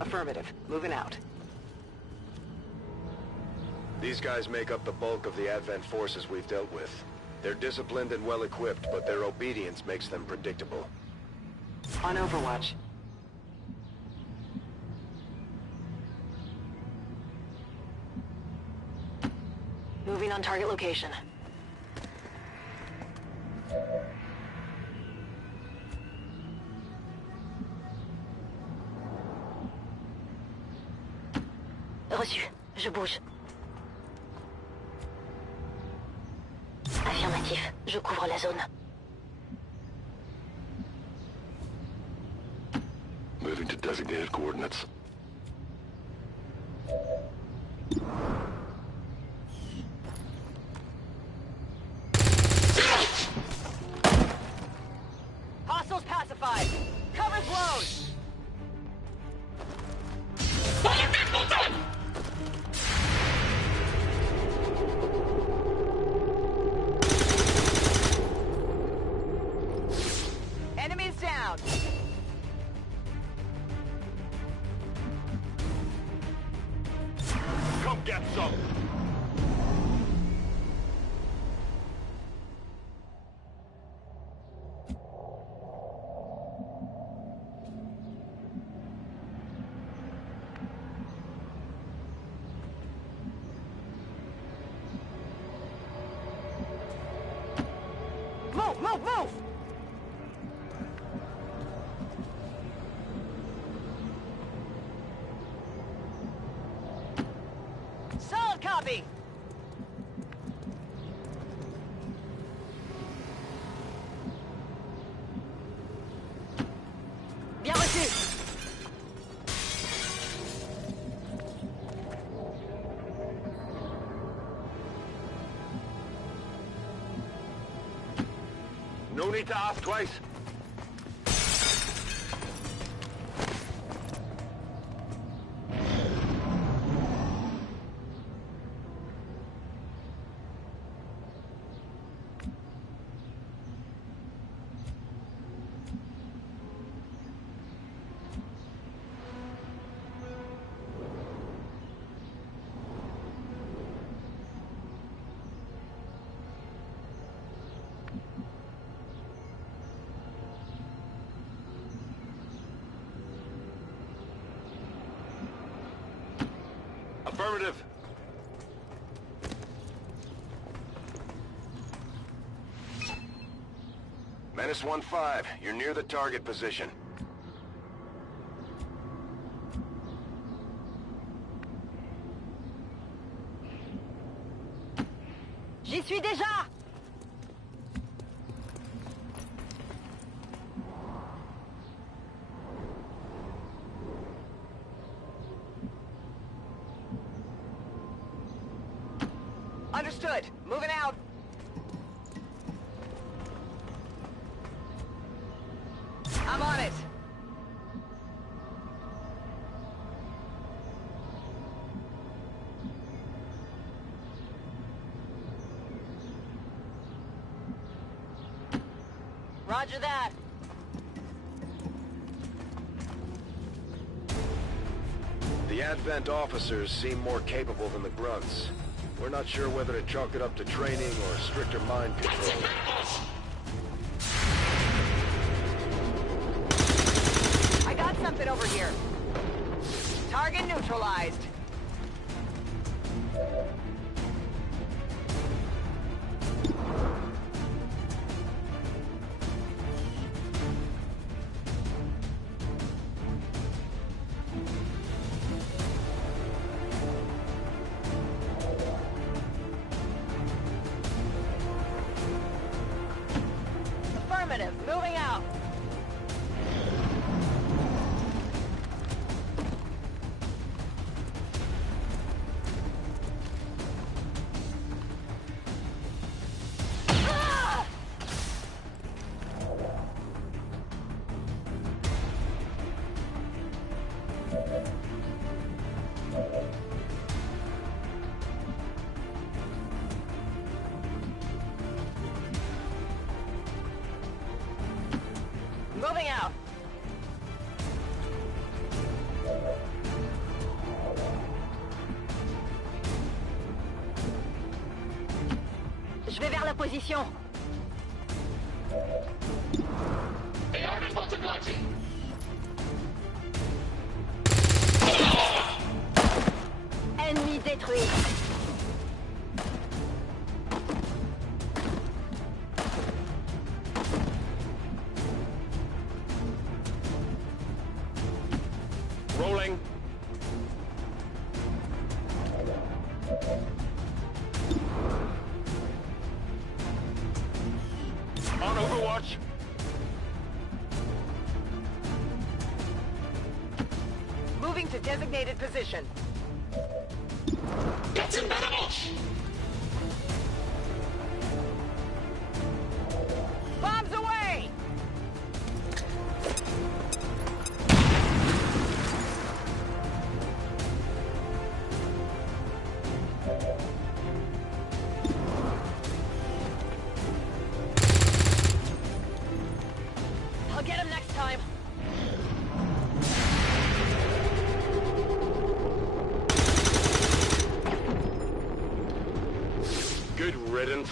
Affirmative. Moving out. These guys make up the bulk of the Advent forces we've dealt with. They're disciplined and well-equipped, but their obedience makes them predictable. On Overwatch. Moving on target location. Reçu. Je bouge. Affirmatif. Je couvre la zone. Moving to designated coordinates. Hostiles pacified. Cover's blown. Enemies down. Come get some! Move, move, move! Solid copy! Bien reçu! No need to ask twice. Affirmative. Menace 1-5, you're near the target position. J'y suis déjà! Understood. Moving out. I'm on it. Roger that. The Advent officers seem more capable than the grunts. We're not sure whether to chalk it up to training or stricter mind control. I got something over here. Target neutralized. Affirmative. Moving out. position. Ennemi détruit. Rolling. On Overwatch. Moving to designated position. Bombs away! I'll get him next time. Good riddance.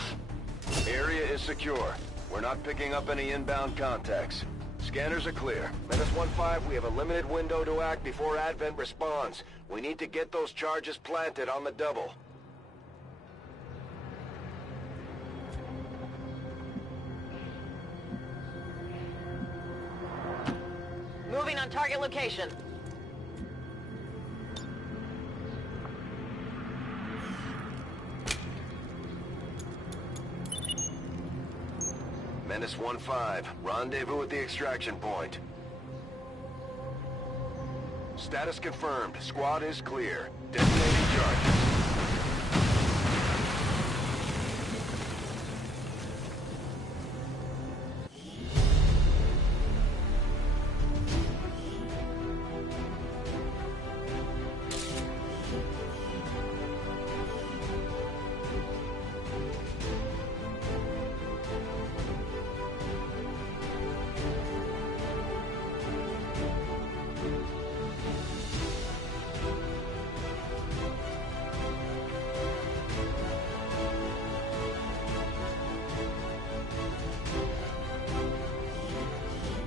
Area is secure. We're not picking up any inbound contacts. Scanners are clear. Menace 1-5, we have a limited window to act before Advent responds. We need to get those charges planted on the double. Moving on target location. Menace 1-5, rendezvous at the extraction point. Status confirmed. Squad is clear. Detonating charges.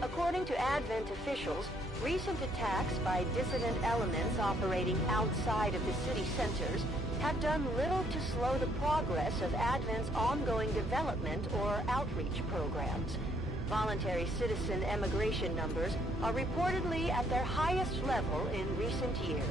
According to Advent officials, recent attacks by dissident elements operating outside of the city centers have done little to slow the progress of Advent's ongoing development or outreach programs. Voluntary citizen emigration numbers are reportedly at their highest level in recent years.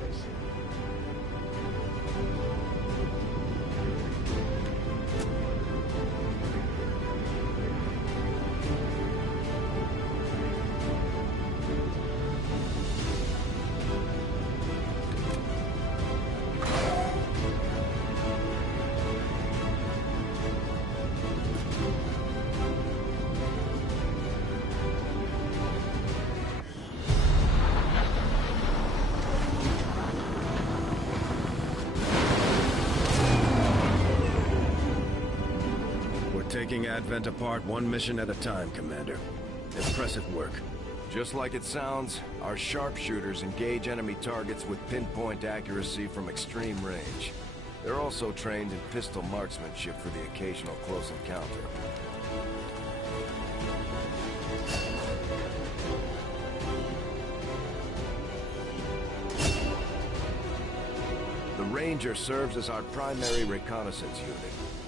Taking Advent apart one mission at a time, Commander. Impressive work. Just like it sounds, our sharpshooters engage enemy targets with pinpoint accuracy from extreme range. They're also trained in pistol marksmanship for the occasional close encounter. The Ranger serves as our primary reconnaissance unit,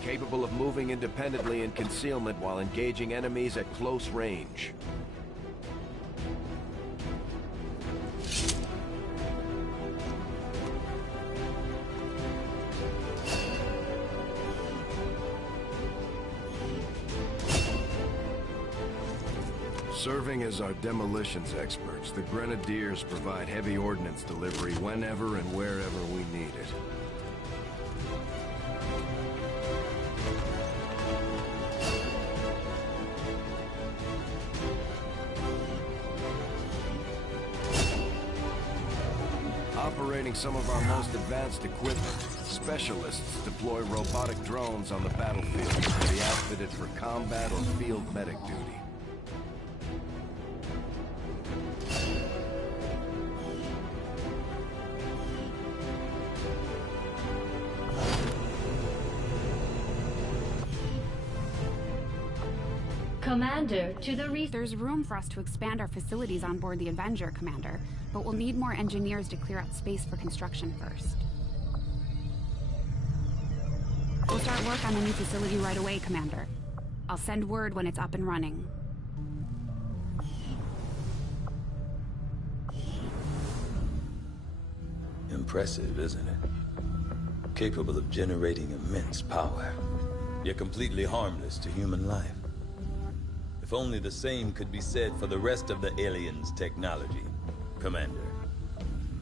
capable of moving independently in concealment while engaging enemies at close range. Serving as our demolitions experts, the Grenadiers provide heavy ordnance delivery whenever and wherever we need it. Operating some of our most advanced equipment, specialists deploy robotic drones on the battlefield to be outfitted for combat or field medic duty. Commander, to the There's room for us to expand our facilities on board the Avenger, Commander, but we'll need more engineers to clear out space for construction first. We'll start work on the new facility right away, Commander. I'll send word when it's up and running. Impressive, isn't it? Capable of generating immense power, yet completely harmless to human life. If only the same could be said for the rest of the aliens' technology, Commander.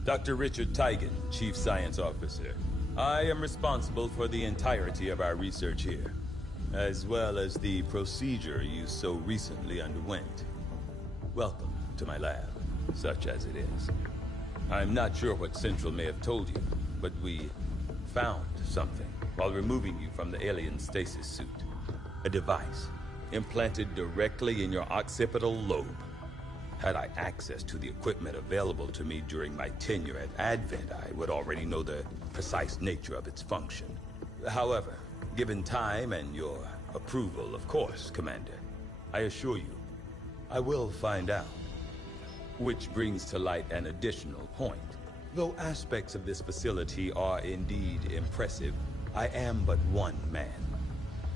Dr. Richard Tigan, Chief Science Officer. I am responsible for the entirety of our research here, as well as the procedure you so recently underwent. Welcome to my lab, such as it is. I'm not sure what Central may have told you, but we found something while removing you from the alien stasis suit. A device implanted directly in your occipital lobe. Had I access to the equipment available to me during my tenure at Advent, I would already know the precise nature of its function. However, given time and your approval, of course, Commander, I assure you, I will find out. Which brings to light an additional point. Though aspects of this facility are indeed impressive, I am but one man.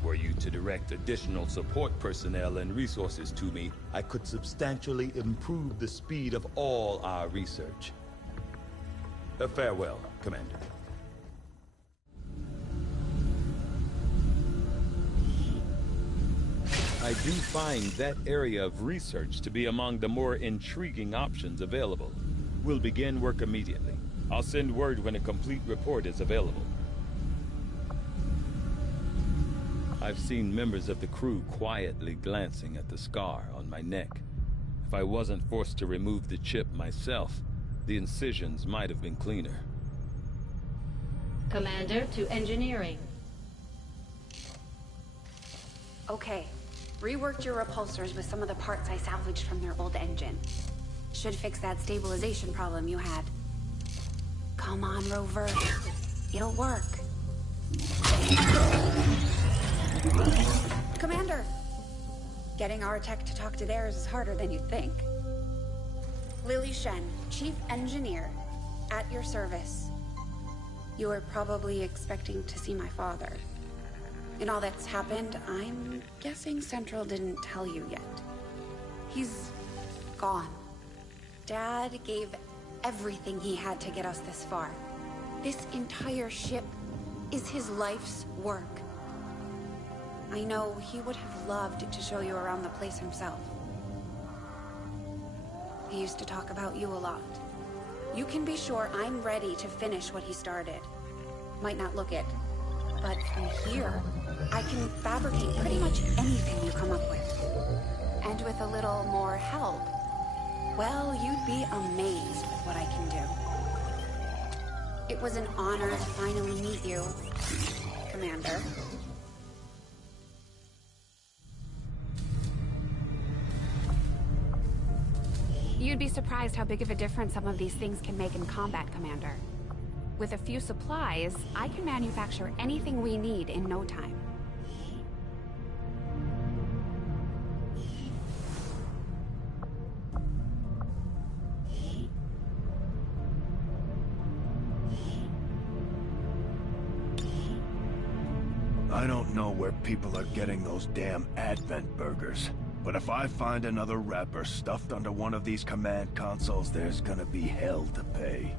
Were you to direct additional support personnel and resources to me, I could substantially improve the speed of all our research. Farewell, Commander. I do find that area of research to be among the more intriguing options available. We'll begin work immediately. I'll send word when a complete report is available. I've seen members of the crew quietly glancing at the scar on my neck. If I wasn't forced to remove the chip myself, the incisions might have been cleaner. Commander to engineering. Okay. Reworked your repulsors with some of the parts I salvaged from their old engine. Should fix that stabilization problem you had. Come on, Rover. It'll work. Commander! Getting our tech to talk to theirs is harder than you'd think. Lily Shen, Chief Engineer, at your service. You were probably expecting to see my father. In all that's happened, I'm guessing Central didn't tell you yet. He's gone. Dad gave everything he had to get us this far. This entire ship is his life's work. I know he would have loved to show you around the place himself. He used to talk about you a lot. You can be sure I'm ready to finish what he started. Might not look it, but from here, I can fabricate pretty much anything you come up with. And with a little more help, well, you'd be amazed with what I can do. It was an honor to finally meet you, Commander. You'd be surprised how big of a difference some of these things can make in combat, Commander. With a few supplies, I can manufacture anything we need in no time. I don't know where people are getting those damn Advent burgers, but if I find another wrapper stuffed under one of these command consoles, there's gonna be hell to pay.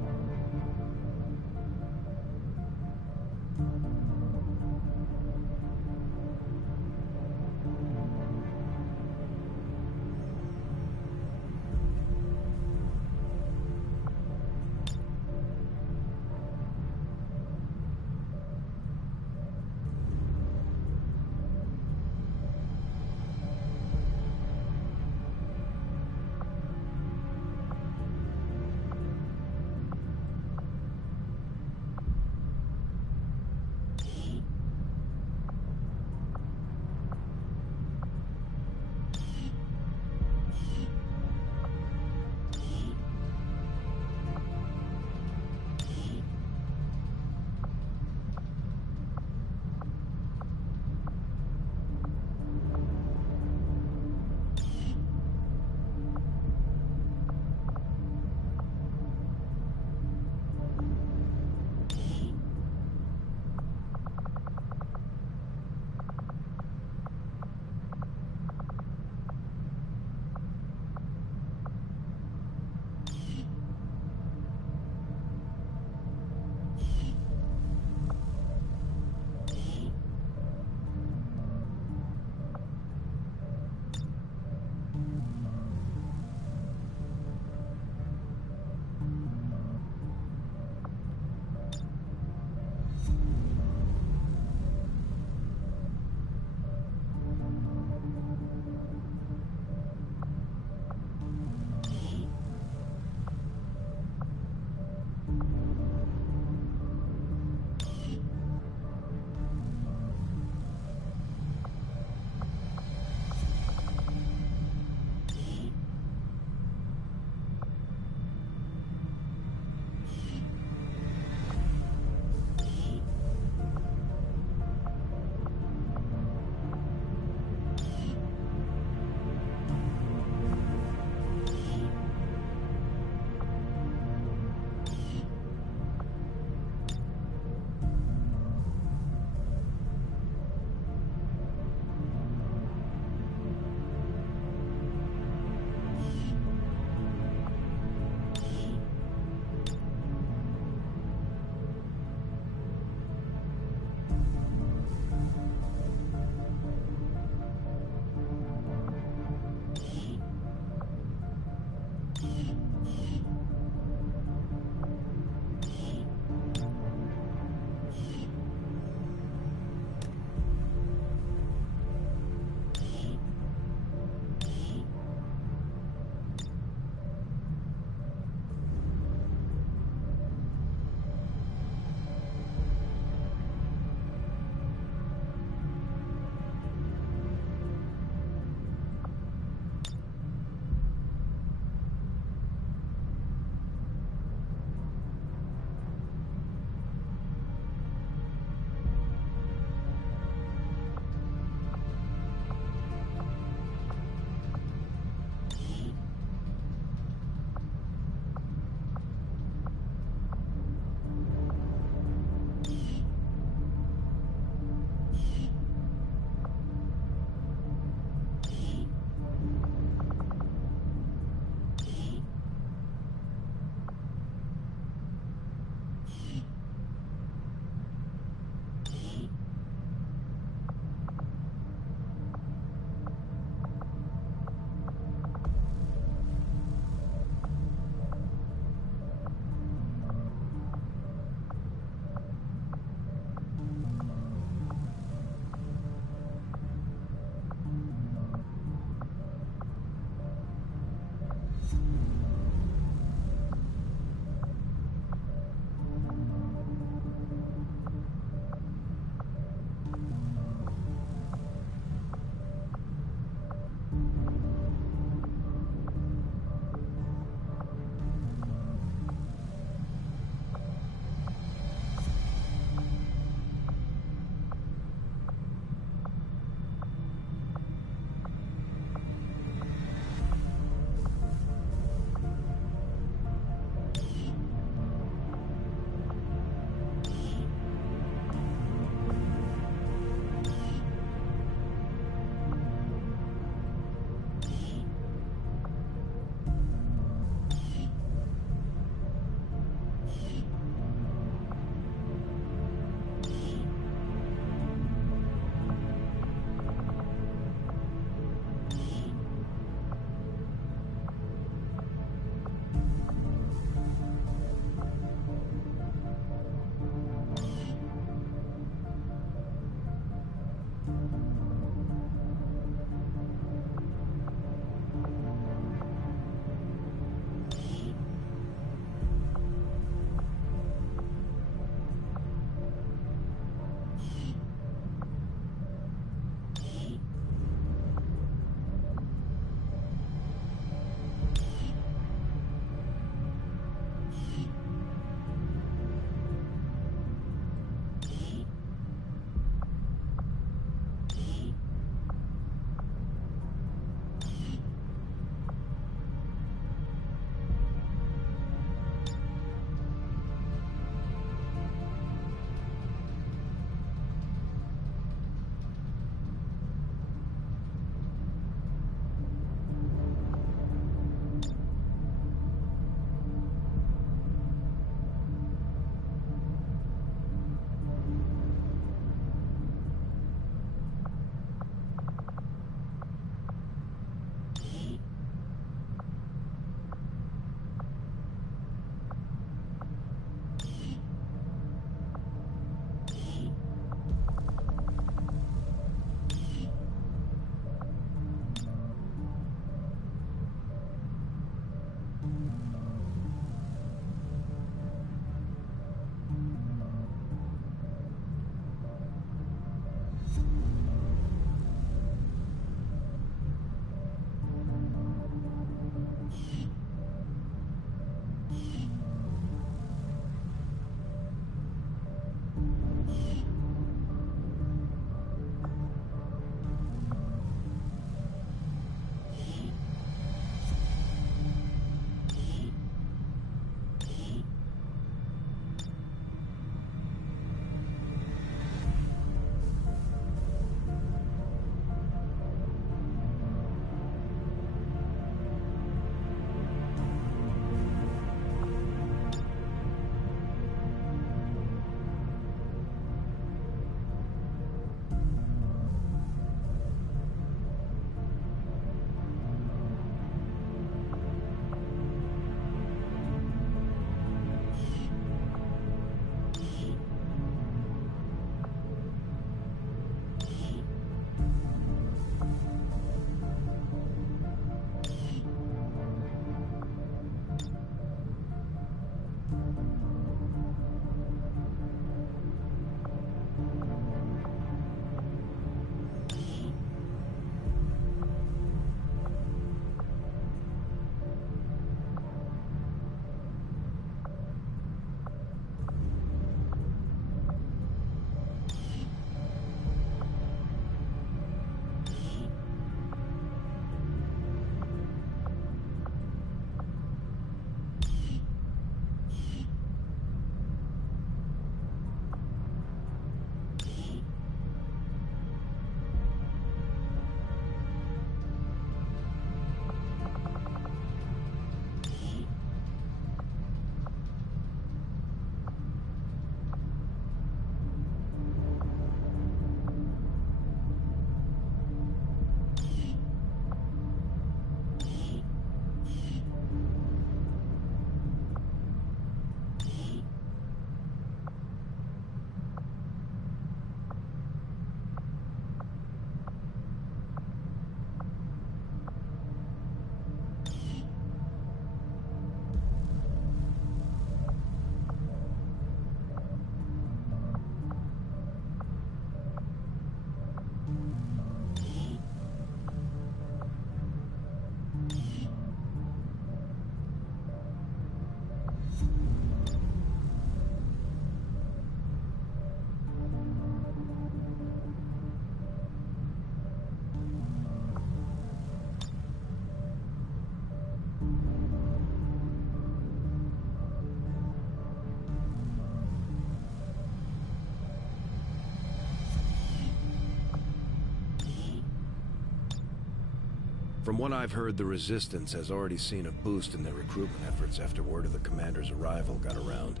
From what I've heard, the Resistance has already seen a boost in their recruitment efforts after word of the Commander's arrival got around.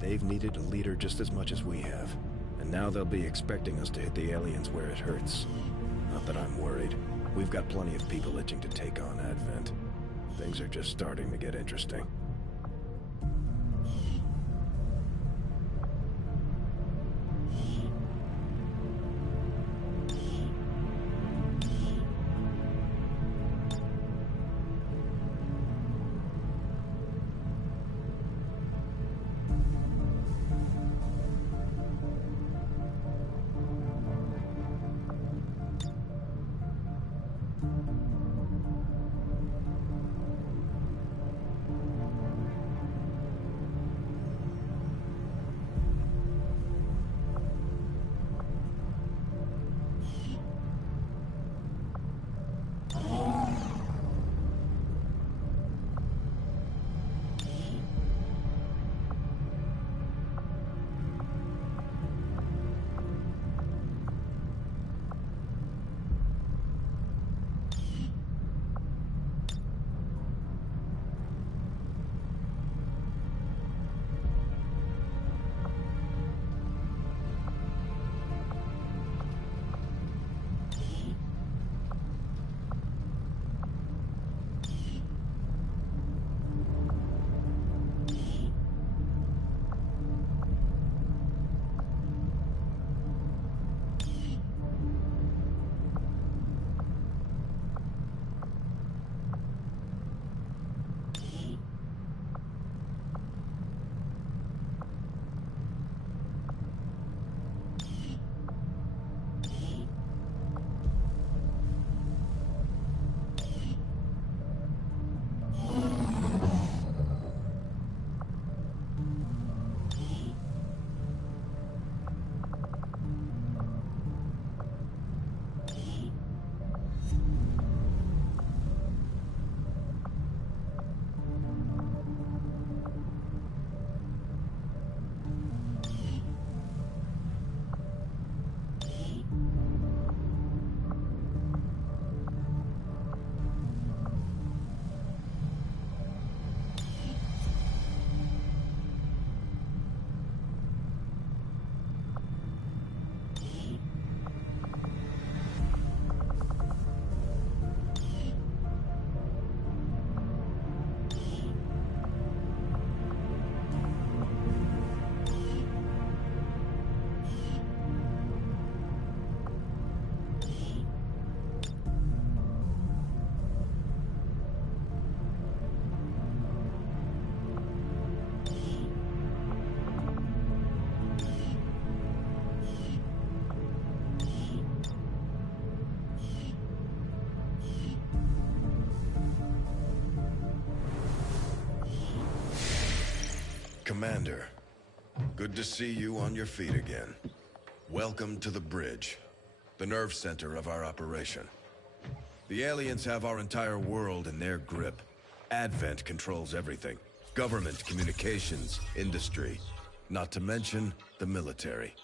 They've needed a leader just as much as we have, and now they'll be expecting us to hit the aliens where it hurts. Not that I'm worried. We've got plenty of people itching to take on Advent. Things are just starting to get interesting. Commander, good to see you on your feet again. Welcome to the bridge, the nerve center of our operation. The aliens have our entire world in their grip. Advent controls everything. Government, communications, industry. Not to mention the military.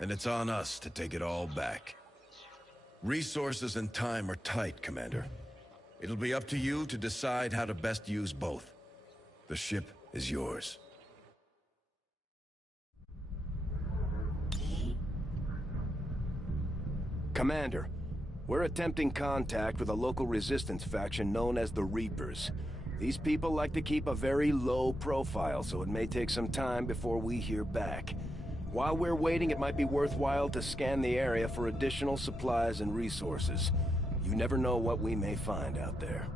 And it's on us to take it all back. Resources and time are tight, Commander. It'll be up to you to decide how to best use both. The ship is yours. Commander, we're attempting contact with a local resistance faction known as the Reapers. These people like to keep a very low profile, so it may take some time before we hear back. While we're waiting, it might be worthwhile to scan the area for additional supplies and resources. You never know what we may find out there.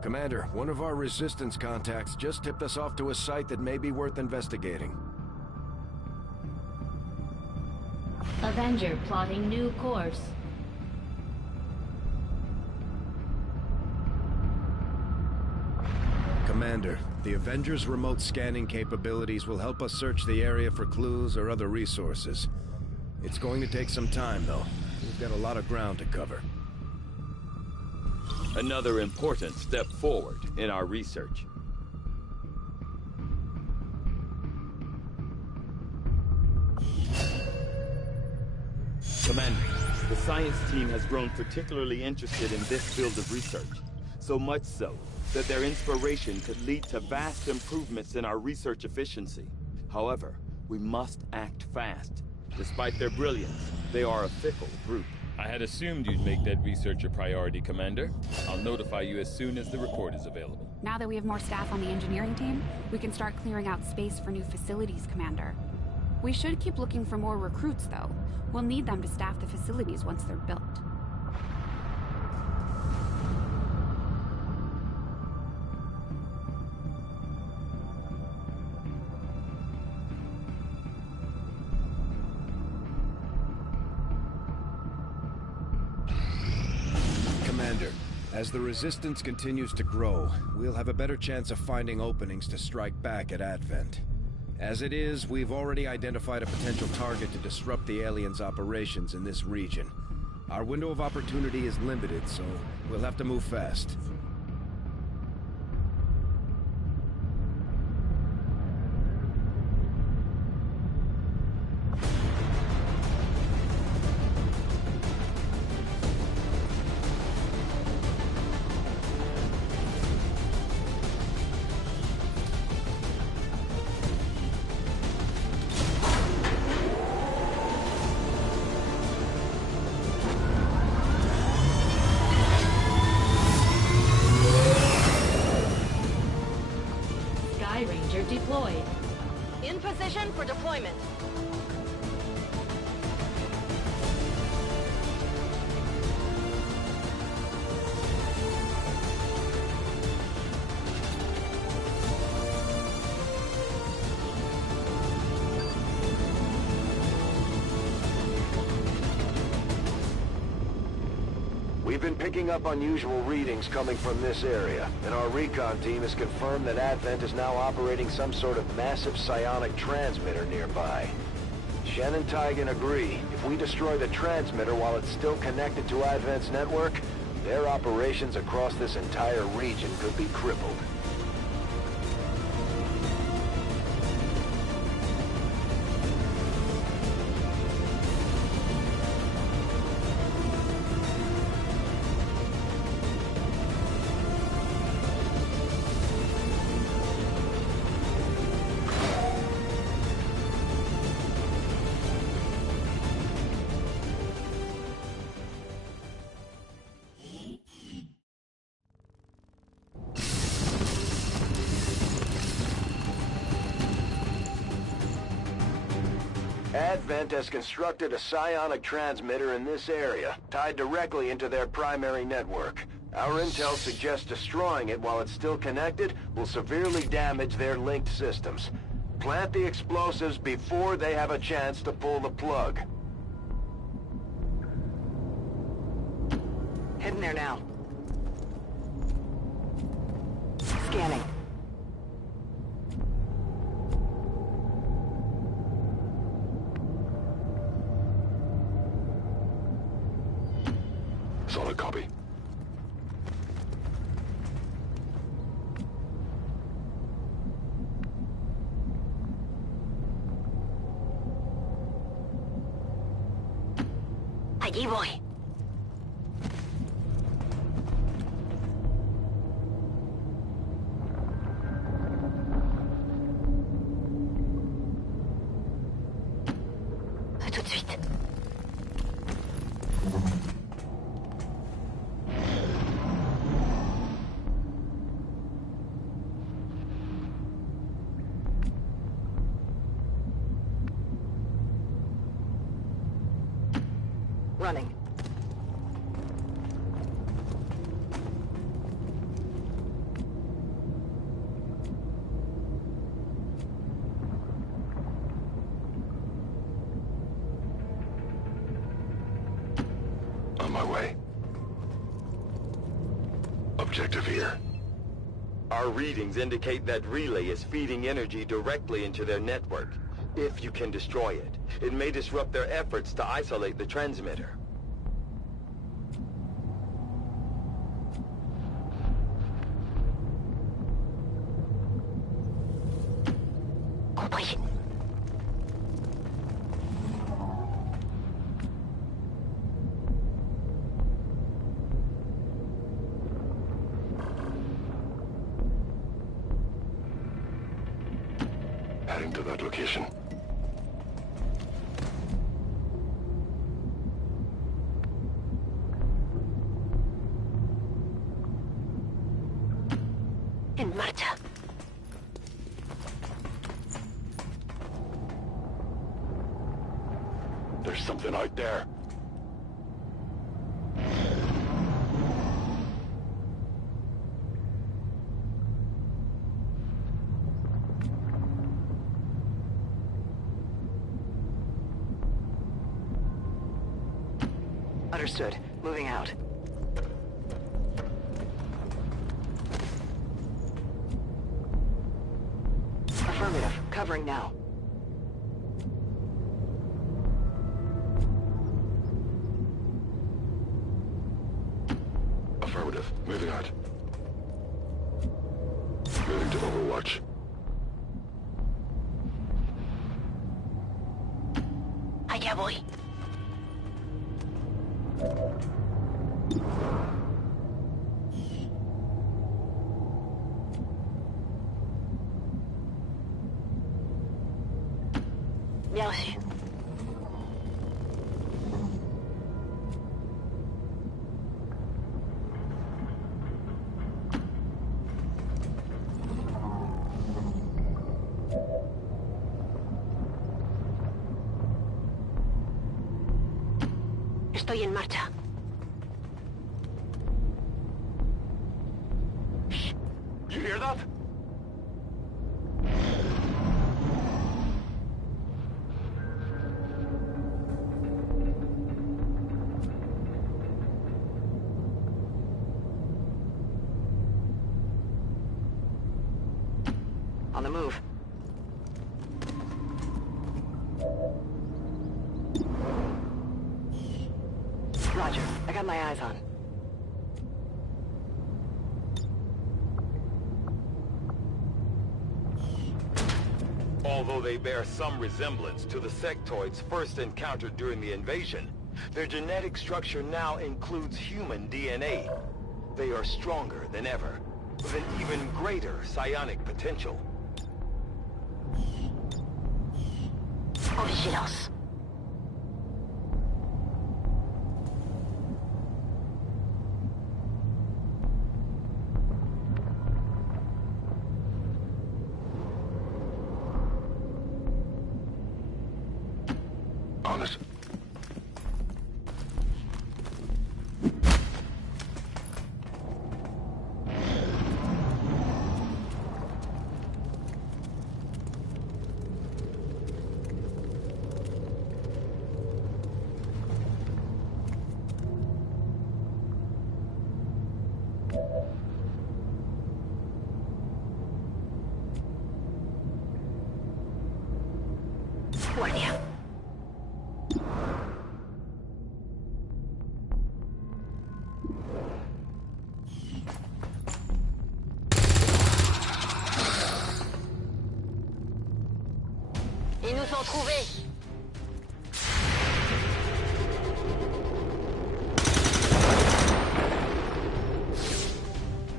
Commander, one of our resistance contacts just tipped us off to a site that may be worth investigating. Avenger plotting new course. Commander, the Avengers' remote scanning capabilities will help us search the area for clues or other resources. It's going to take some time, though. We've got a lot of ground to cover. Another important step forward in our research. Commander, The science team has grown particularly interested in this field of research. So much so that their inspiration could lead to vast improvements in our research efficiency. However, we must act fast. Despite their brilliance, they are a fickle group. I had assumed you'd make that research a priority, Commander. I'll notify you as soon as the report is available. Now that we have more staff on the engineering team, we can start clearing out space for new facilities, Commander. We should keep looking for more recruits, though. We'll need them to staff the facilities once they're built. Commander, as the Resistance continues to grow, we'll have a better chance of finding openings to strike back at Advent. As it is, we've already identified a potential target to disrupt the aliens' operations in this region. Our window of opportunity is limited, so we'll have to move fast. Deployed. In position for deployment. We've been picking up unusual readings coming from this area, and our recon team has confirmed that Advent is now operating some sort of massive psionic transmitter nearby. Shen and Tygan agree. If we destroy the transmitter while it's still connected to Advent's network, their operations across this entire region could be crippled. Advent has constructed a psionic transmitter in this area, tied directly into their primary network. Our intel suggests destroying it while it's still connected will severely damage their linked systems. Plant the explosives before they have a chance to pull the plug. Heading there now. Scanning. Solid copy. Allí voy. À tout de suite. Running. On my way. Objective here. Our readings indicate that relay is feeding energy directly into their network. If you can destroy it, it may disrupt their efforts to isolate the transmitter. Compris. heading to that location. En marcha. There's something out there. Understood. Moving out. Affirmative. Covering now. Affirmative. Moving out. Moving to Overwatch. Allá voy. Bien reçu. Estoy en marcha. You hear that? On the move. Roger. I got my eyes on. Although they bear some resemblance to the sectoids first encountered during the invasion, their genetic structure now includes human DNA. They are stronger than ever, with an even greater psionic potential. En vigilance. Honest. Guardia. Ils nous ont trouvés.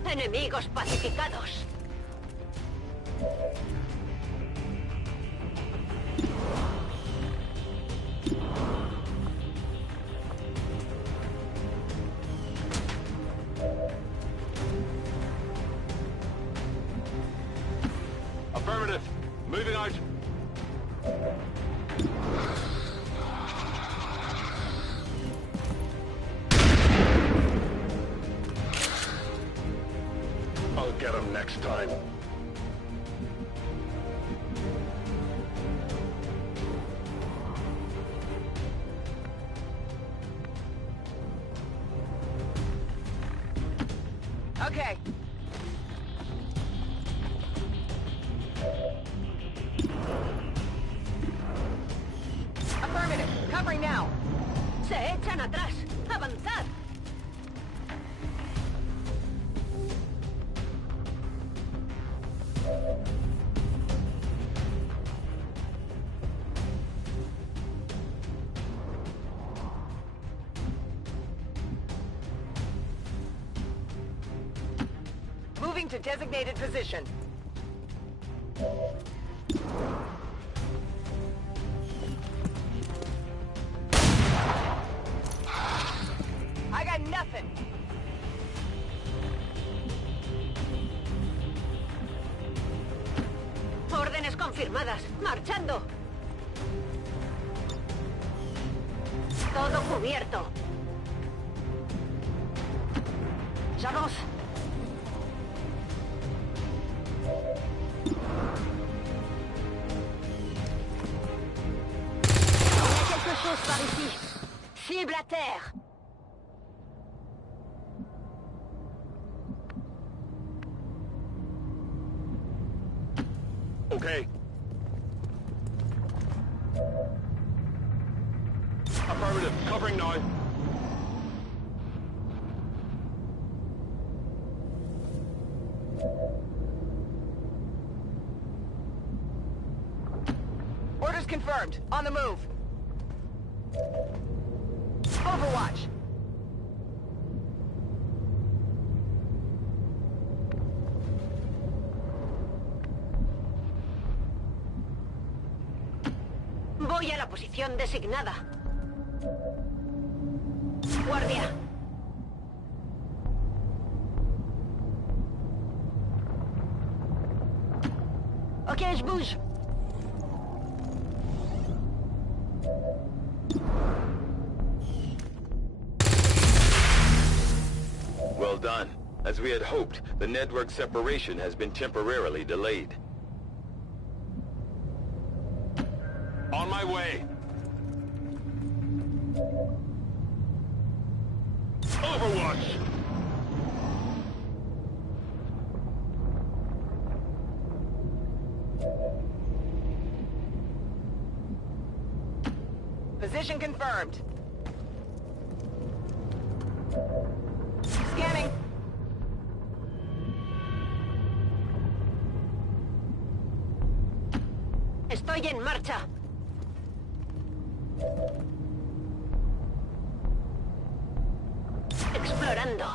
Enemigos pacificados. Affirmative. Moving out. I'll get him next time. Okay. Affirmative. Covering now. Se echan atrás. Avanzad. Moving to designated position. got nothing. Órdenes confirmadas. Marchando. Todo cubierto. J'avance. Il y a quelque chose par ici. Cible à terre. Okay. Affirmative. Covering now. Orders confirmed. On the move. Overwatch. Voy a la posición designada. Guardia. Ok, je bouge. Well done. As we had hoped, the network separation has been temporarily delayed. On my way. Overwatch! Position confirmed. Scanning. Estoy en marcha. Explorando.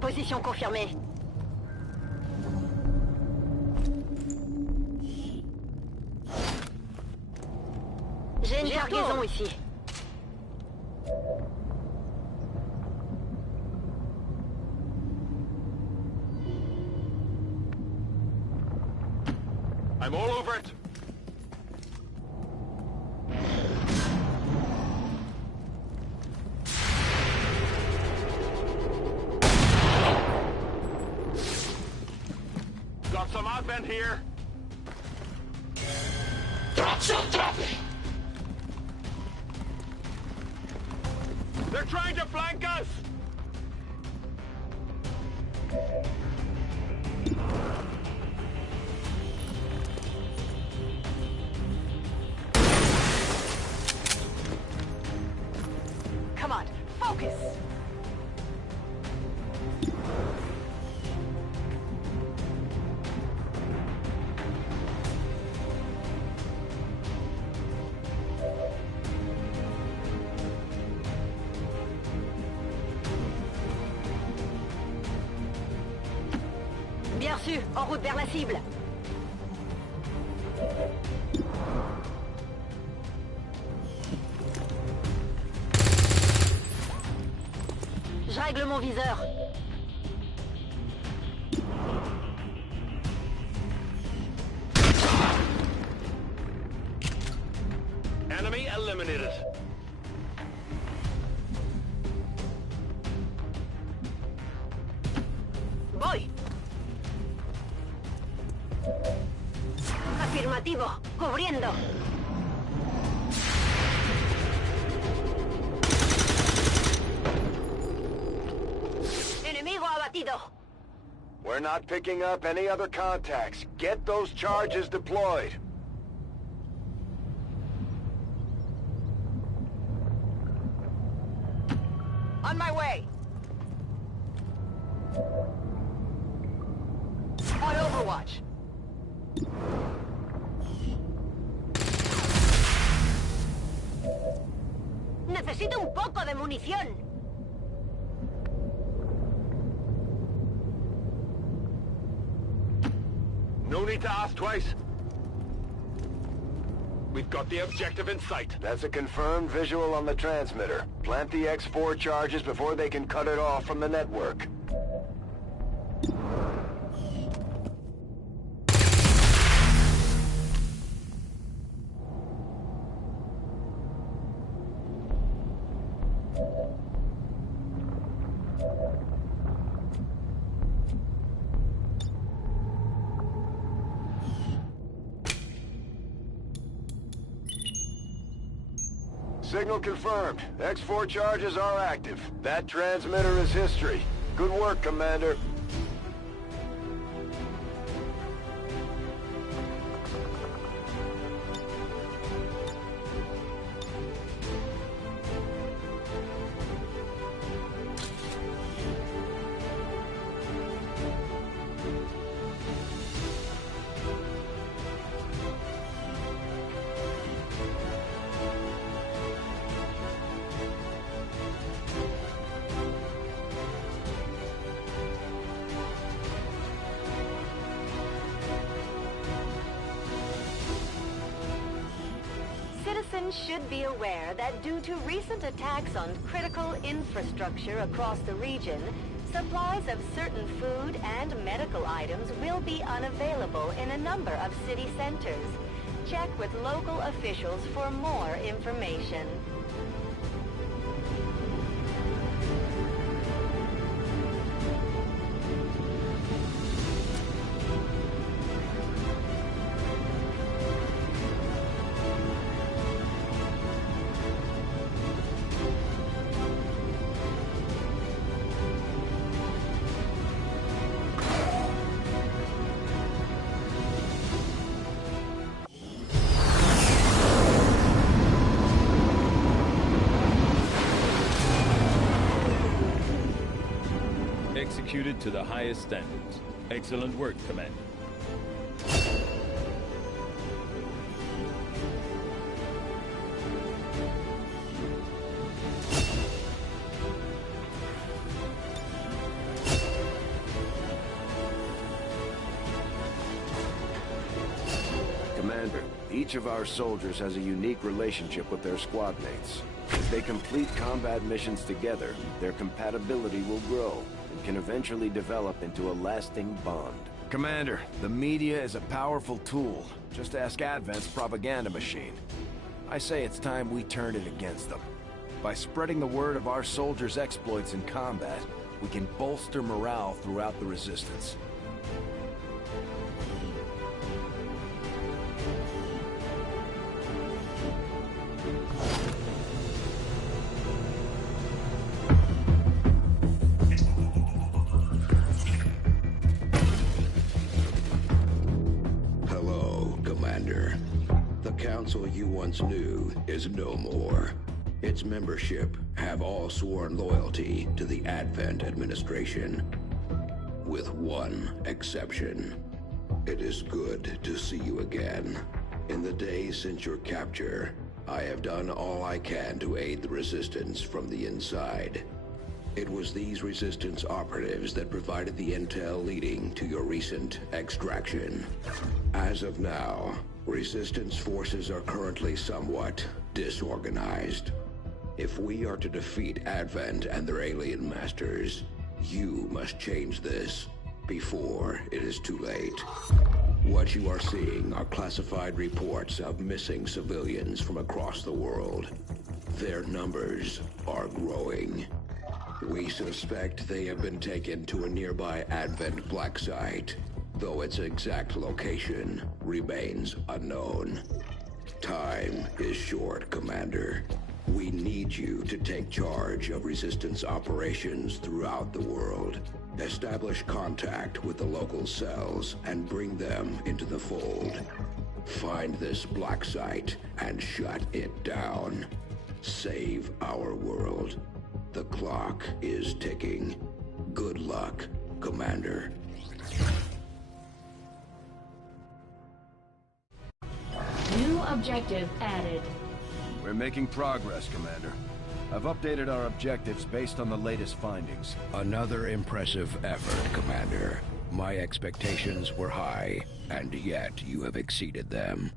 Position confirmée. J'ai une cargaison ici. I'm all over it. Got some advent here. They're trying to flank us! Come on, focus! Bien reçu, en route vers la cible. Je règle mon viseur. Enemy eliminated. Voy. Afirmativo, cubriendo. Enemigo abatido. We're not picking up any other contacts. Get those charges deployed. On my way. On Overwatch. Necesito un poco de munición. No need to ask twice. We've got the objective in sight. That's a confirmed visual on the transmitter. Plant the X4 charges before they can cut it off from the network. Signal confirmed. X4 charges are active. That transmitter is history. Good work, Commander. Citizens should be aware that due to recent attacks on critical infrastructure across the region, supplies of certain food and medical items will be unavailable in a number of city centers. Check with local officials for more information. Executed to the highest standards. Excellent work, Commander. Commander, each of our soldiers has a unique relationship with their squad mates. As they complete combat missions together, their compatibility will grow and can eventually develop into a lasting bond. Commander, the media is a powerful tool. Just ask Advent's propaganda machine. I say it's time we turned it against them. By spreading the word of our soldiers' exploits in combat, we can bolster morale throughout the Resistance. You once knew is no more. Its membership have all sworn loyalty to the Advent administration. With one exception. It is good to see you again. In the days since your capture, I have done all I can to aid the Resistance from the inside. It was these Resistance operatives that provided the intel leading to your recent extraction. As of now, Resistance forces are currently somewhat disorganized. If we are to defeat Advent and their alien masters, you must change this before it is too late. What you are seeing are classified reports of missing civilians from across the world. Their numbers are growing. We suspect they have been taken to a nearby Advent black site, though its exact location remains unknown. Time is short, Commander. We need you to take charge of Resistance operations throughout the world. Establish contact with the local cells and bring them into the fold. Find this black site and shut it down. Save our world. The clock is ticking. Good luck, Commander. New objective added. We're making progress, Commander. I've updated our objectives based on the latest findings. Another impressive effort, Commander. My expectations were high, and yet you have exceeded them.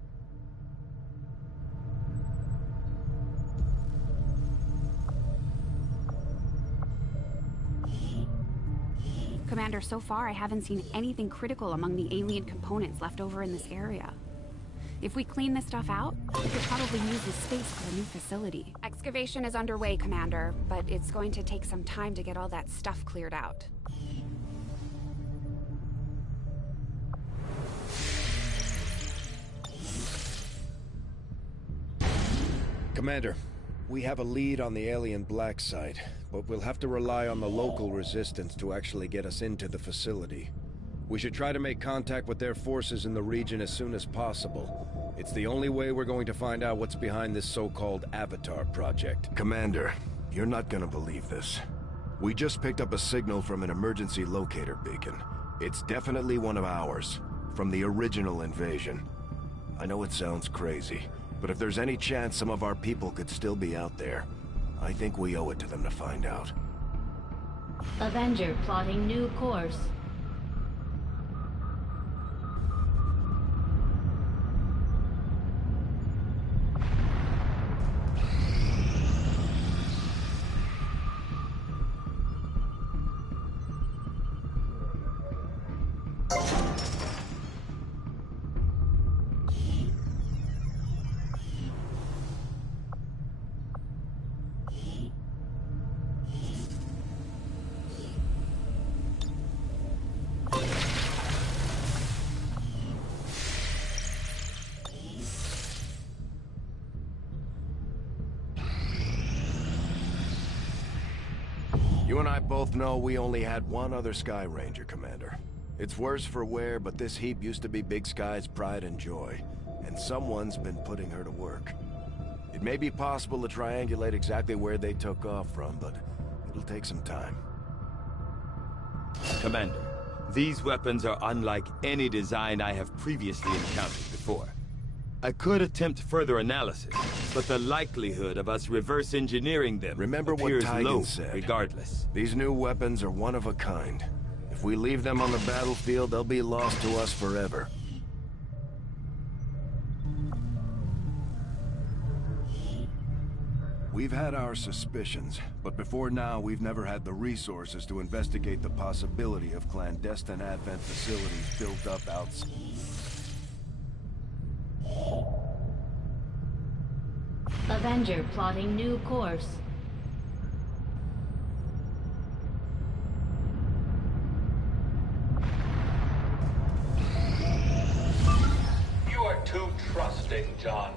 Commander, so far I haven't seen anything critical among the alien components left over in this area. If we clean this stuff out, we could probably use this space for a new facility. Excavation is underway, Commander, but it's going to take some time to get all that stuff cleared out. Commander, we have a lead on the alien black site, but we'll have to rely on the local resistance to actually get us into the facility. We should try to make contact with their forces in the region as soon as possible. It's the only way we're going to find out what's behind this so-called Avatar project. Commander, you're not gonna believe this. We just picked up a signal from an emergency locator beacon. It's definitely one of ours, from the original invasion. I know it sounds crazy, but if there's any chance some of our people could still be out there, I think we owe it to them to find out. Avenger plotting new course. You and I both know we only had one other Sky Ranger, Commander. It's worse for wear, but this heap used to be Big Sky's pride and joy, and someone's been putting her to work. It may be possible to triangulate exactly where they took off from, but it'll take some time. Commander, these weapons are unlike any design I have previously encountered before. I could attempt further analysis, but the likelihood of us reverse engineering them Remember what appears Tigan low said. regardless. These new weapons are one of a kind. If we leave them on the battlefield, they'll be lost to us forever. We've had our suspicions, but before now we've never had the resources to investigate the possibility of clandestine Advent facilities built up outside. Avenger plotting new course. You are too trusting, John.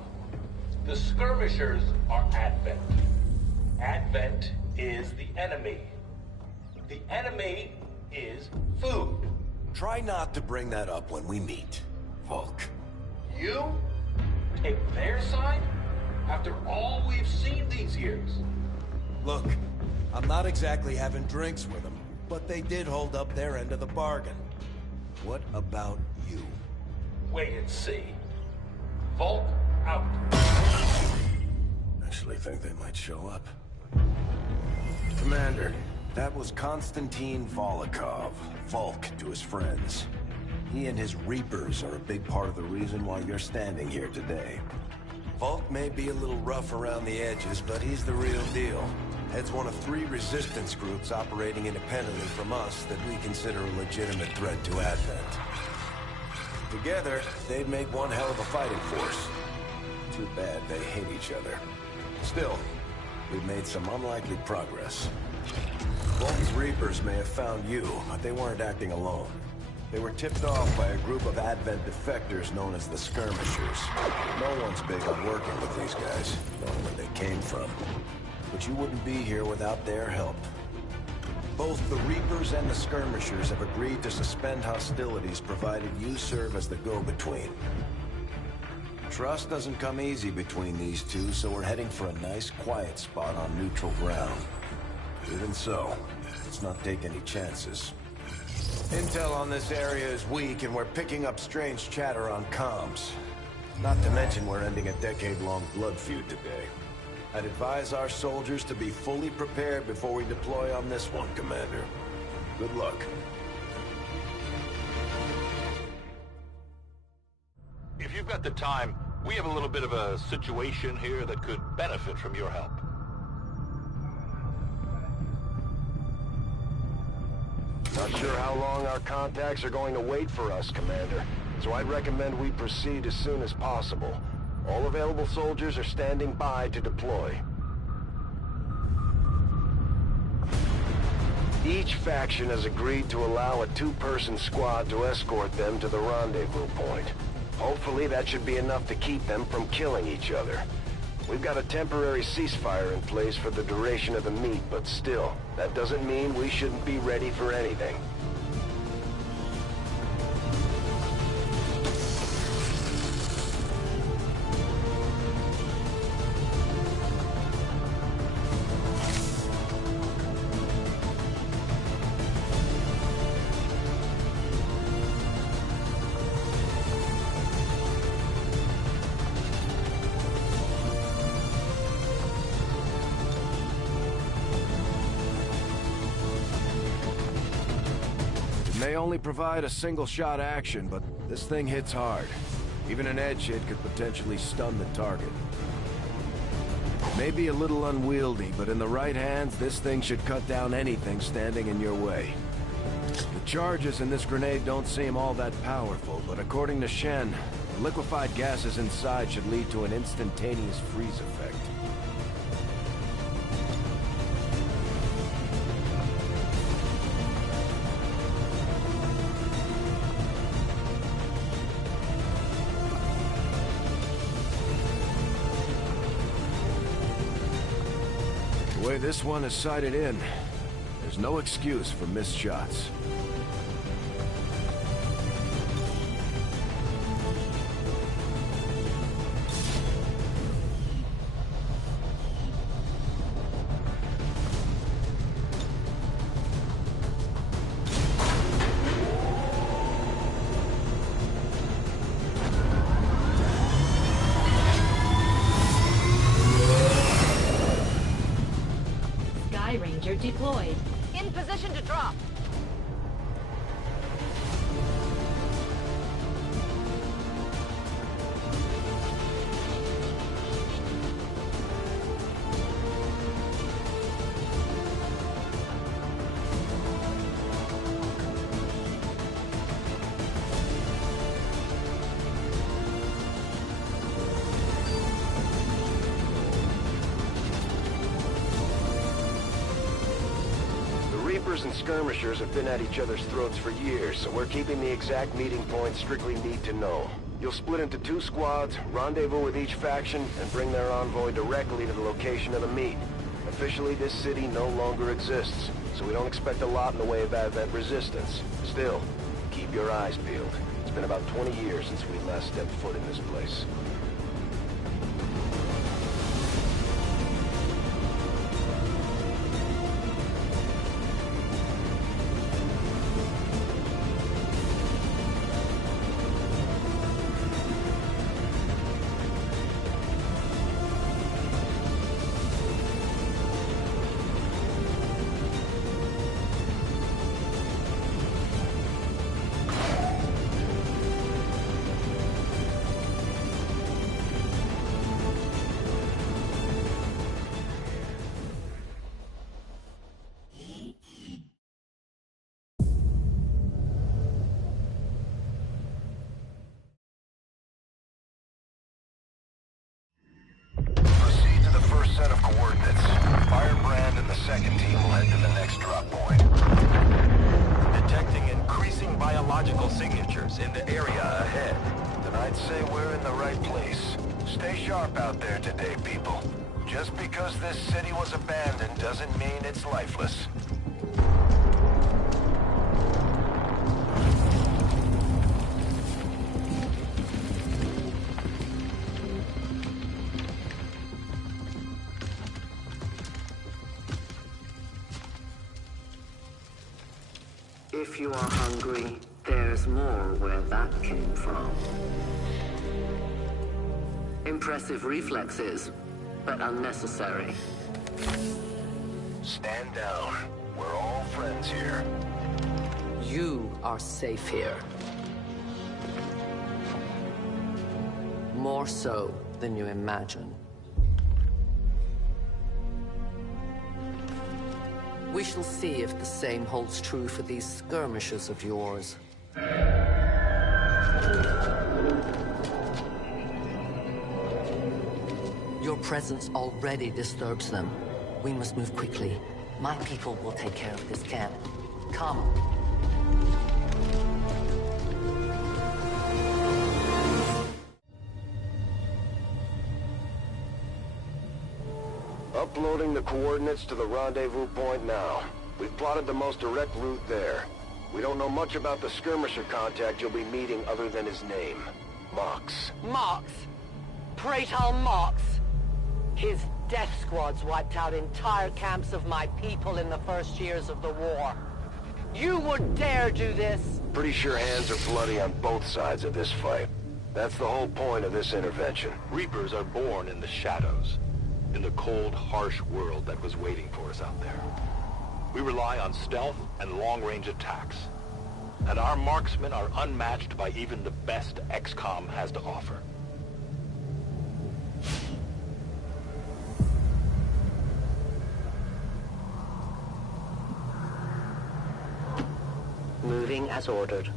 The skirmishers are Advent. Advent is the enemy. The enemy is food. Try not to bring that up when we meet, Volk. You take their side after all we've seen these years. Look, I'm not exactly having drinks with them, but they did hold up their end of the bargain. What about you? Wait and see. Volk out. Actually think they might show up. Commander, that was Konstantin Volokov, Volk to his friends. He and his Reapers are a big part of the reason why you're standing here today. Volk may be a little rough around the edges, but he's the real deal. Heads one of 3 resistance groups operating independently from us that we consider a legitimate threat to Advent. Together, they'd make one hell of a fighting force. Too bad they hate each other. Still, we've made some unlikely progress. Volk's Reapers may have found you, but they weren't acting alone. They were tipped off by a group of Advent defectors known as the Skirmishers. No one's big on working with these guys, knowing where they came from. But you wouldn't be here without their help. Both the Reapers and the Skirmishers have agreed to suspend hostilities provided you serve as the go-between. Trust doesn't come easy between these two, so we're heading for a nice, quiet spot on neutral ground. Even so, let's not take any chances. Intel on this area is weak, and we're picking up strange chatter on comms. Not to mention we're ending a decade-long blood feud today. I'd advise our soldiers to be fully prepared before we deploy on this one, Commander. Good luck. If you've got the time, we have a little bit of a situation here that could benefit from your help. Not sure how long our contacts are going to wait for us, Commander. So I'd recommend we proceed as soon as possible. All available soldiers are standing by to deploy. Each faction has agreed to allow a two-person squad to escort them to the rendezvous point. Hopefully that should be enough to keep them from killing each other. We've got a temporary ceasefire in place for the duration of the meet, but still, that doesn't mean we shouldn't be ready for anything. May only provide a single-shot action, but this thing hits hard. Even an edge hit could potentially stun the target. May be a little unwieldy, but in the right hands, this thing should cut down anything standing in your way. The charges in this grenade don't seem all that powerful, but according to Shen, the liquefied gases inside should lead to an instantaneous freeze effect. The way this one is sighted in, there's no excuse for missed shots. Ranger deployed. In position to drop. Reapers and skirmishers have been at each other's throats for years, so we're keeping the exact meeting point strictly need to know. You'll split into two squads, rendezvous with each faction, and bring their envoy directly to the location of the meet. Officially, this city no longer exists, so we don't expect a lot in the way of Advent resistance. Still, keep your eyes peeled. It's been about 20 years since we last stepped foot in this place. Set of coordinates. Firebrand and the second team will head to the next drop point. Detecting increasing biological signatures in the area ahead. Then I'd say we're in the right place. Stay sharp out there today, people. Just because this city was abandoned doesn't mean it's lifeless. If you are hungry, there's more where that came from. Impressive reflexes, but unnecessary. Stand down. We're all friends here. You are safe here. More so than you imagine. We shall see if the same holds true for these skirmishes of yours. Your presence already disturbs them. We must move quickly. My people will take care of this camp. Come. Uploading the coordinates to the rendezvous point now. We've plotted the most direct route there. We don't know much about the skirmisher contact you'll be meeting other than his name. Mox. Mox? Praetal Mox? His death squads wiped out entire camps of my people in the first years of the war. You would dare do this? Pretty sure hands are bloody on both sides of this fight. That's the whole point of this intervention. Reapers are born in the shadows, in the cold, harsh world that was waiting for us out there. We rely on stealth and long-range attacks. And our marksmen are unmatched by even the best XCOM has to offer. Moving as ordered.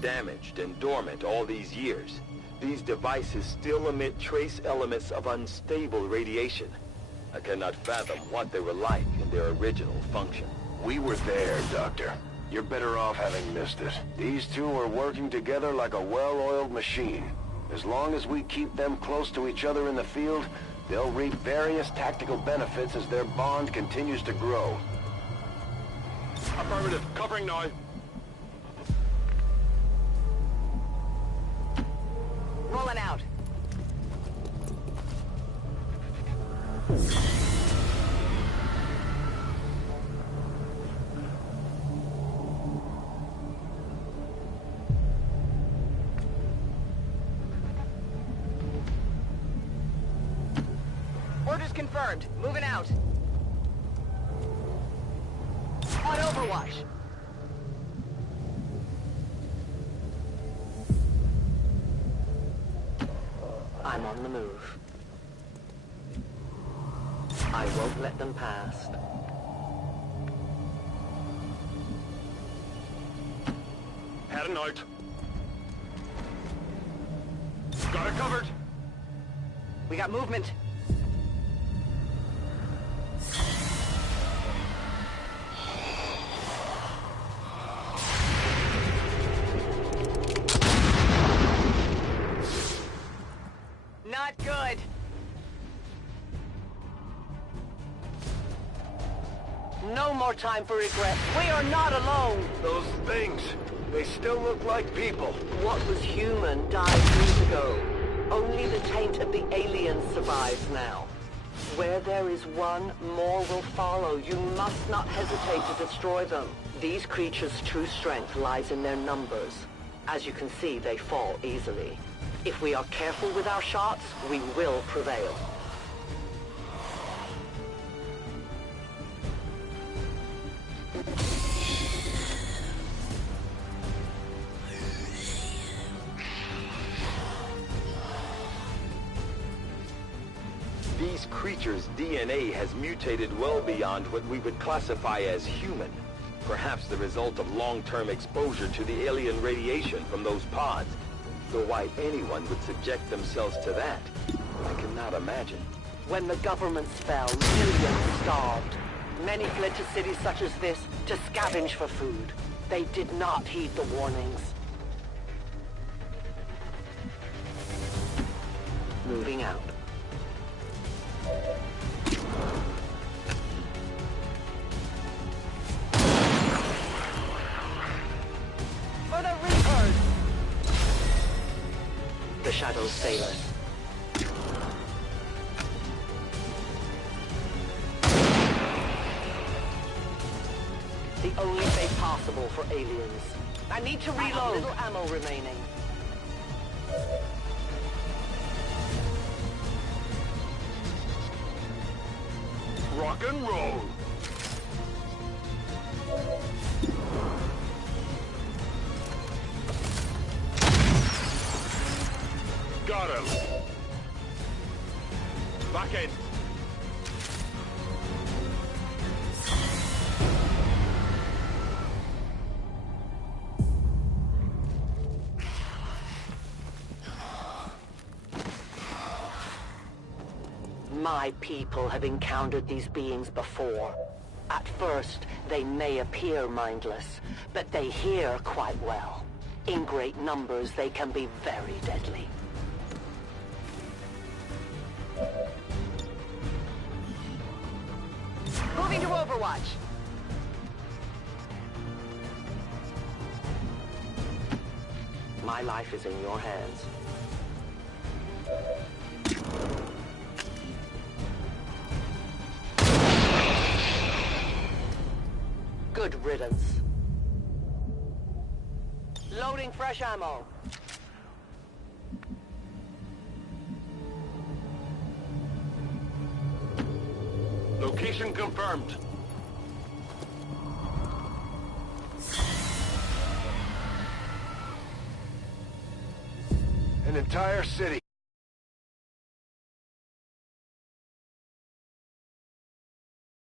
Damaged and dormant all these years, these devices still emit trace elements of unstable radiation. I cannot fathom what they were like in their original function. We were there, Doctor. You're better off having missed it. These two are working together like a well-oiled machine. As long as we keep them close to each other in the field, they'll reap various tactical benefits as their bond continues to grow. Affirmative. Covering now. Rolling out. Orders confirmed. Moving out. On Overwatch. I'm on the move. I won't let them past. Heading out. Got it covered. We got movement. Not good. No more time for regret. We are not alone. Those things, they still look like people. What was human died years ago. Only the taint of the aliens survives now. Where there is one, more will follow. You must not hesitate to destroy them. These creatures' true strength lies in their numbers. As you can see, they fall easily. If we are careful with our shots, we will prevail. These creatures' DNA has mutated well beyond what we would classify as human. Perhaps the result of long-term exposure to the alien radiation from those pods. Though why anyone would subject themselves to that, I cannot imagine. When the governments fell, millions starved. Many fled to cities such as this to scavenge for food. They did not heed the warnings. Moving out. For the Reapers! The shadows fail us. The only fate possible for aliens. I need to I have reload. little ammo remaining. Rock and roll. Got him. Back in. My people have encountered these beings before. At first, they may appear mindless, but they hear quite well. In great numbers, they can be very deadly. Moving to Overwatch. My life is in your hands. Good riddance. Loading fresh ammo. Location confirmed. An entire city